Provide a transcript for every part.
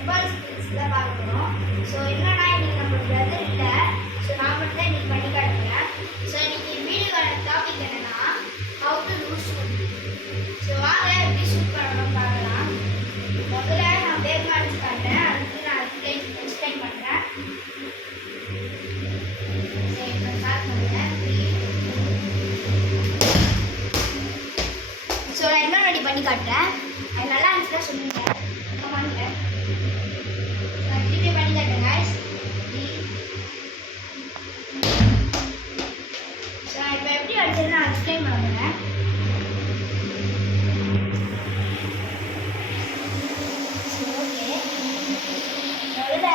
Football skills தான் பார்க்கணும். So என்னன்னா இன்னைக்கு நம்ம பிரதர் இல்லை, ஸோ நான் மட்டும் தான் இன்னைக்கு பண்ணி காட்டுறேன். ஸோ இன்னைக்கு வீடியோக்கான டாபிக் என்னன்னா how to do shoot. So வாங்க எப்படி ஷூட் பண்ணணும்னு பார்க்கலாம். முதல்ல நான் பேக் மார்க்ஸ் காட்டுறேன், அதுக்கு நான் எக்ஸ்பிளைன் பண்ணுறேன். ஸோ இப்போ ஸ்டார்ட் பண்ணுறேன். ஸோ நான் இன்னும் ரெடி பண்ணி காட்டுறேன். அது நல்லா இருந்துச்சுன்னா சொல்லுங்க. நான் பண்ணுறேன். நான் திருப்பி பண்ணி காட்டுறேன் guys. ஸோ நான் இப்போ எப்படி அடிச்சதுன்னு நான் எக்ஸ்பிளைன் பண்ணுறேன். சரி ஓகே, முதல்ல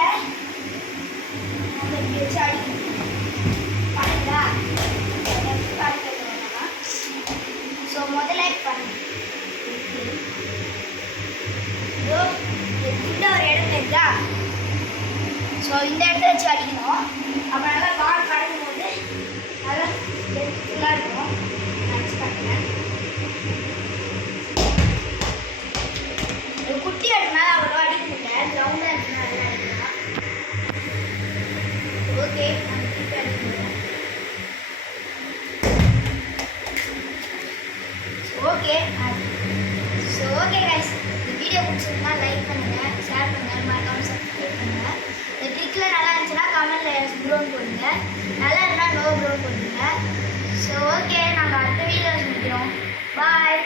நம்ம இப்படி வச்சு அடிக்கணும். பண்ணுங்களா? ஸோ முதல்ல பண்ணு இந்த ஒரு இடத்துல இருக்கா. ஸோ இந்த இடத்த வச்சு அடிக்கணும். அப்போ நல்லா பால் கடைக்கும் போது நல்லா ஃபுல்லாக இருக்கும். நான் வச்சு காட்டுறேன். ஒரு குட்டி அடினால அவ்வளோவா அடிக்க முடியல, கிரவுண்டாக இருக்குன்னா நல்லா அடிக்கலாம். ஓகே, நான் குட்டி அடிக்கிறேன். ஓகே ஓகே கைஸ், இந்த வீடியோ பிடிச்சிருந்தா லைக் பண்ணுங்கள், ஷேர் பண்ணுங்கள், மறக்காமல் சப்ஸ்கிரைப் பண்ணுங்கள். இந்த ட்ரிக்கில் நல்லா இருந்துச்சுன்னா கமெண்ட்டில் ப்ரோன் போடுங்க, நல்லா இருந்தால் நோ ப்ரோன் போடுங்க. ஸோ ஓகே, நாங்கள் அடுத்த வீடியோஸ் முடிக்கிறோம். பாய்.